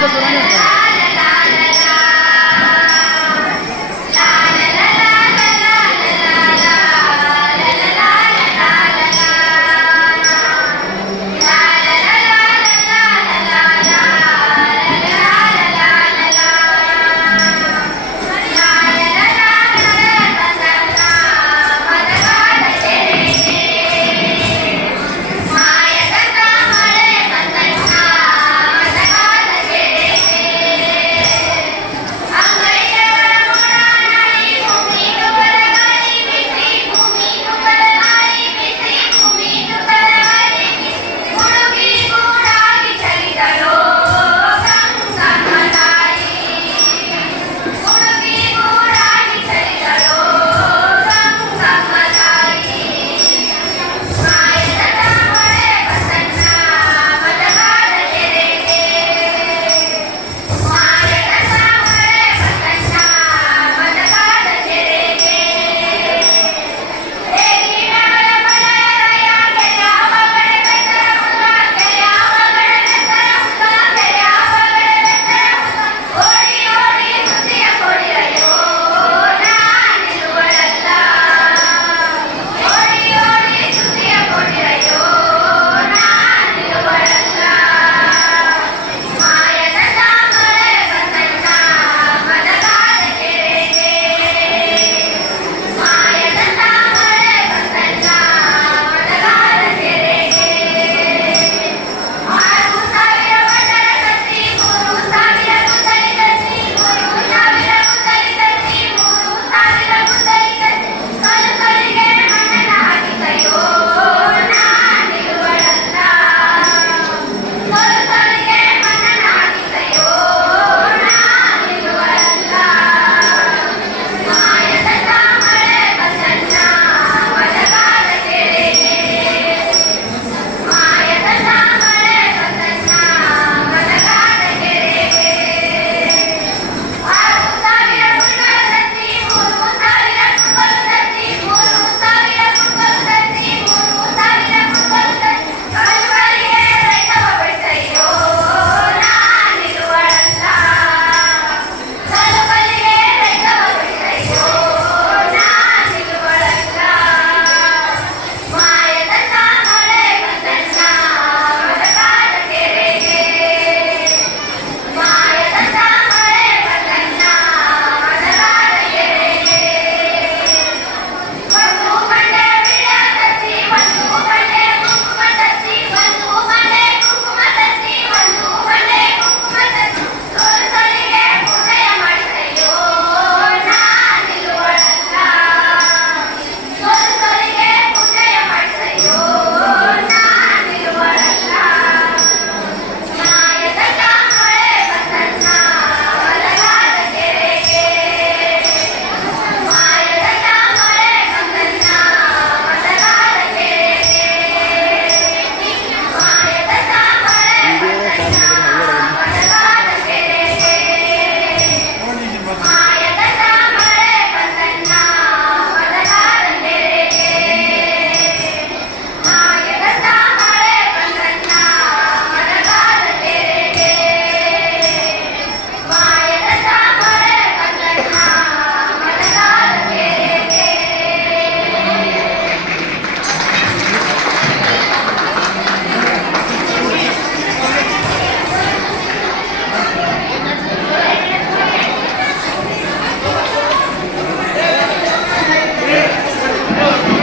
Herkes öğreniyor.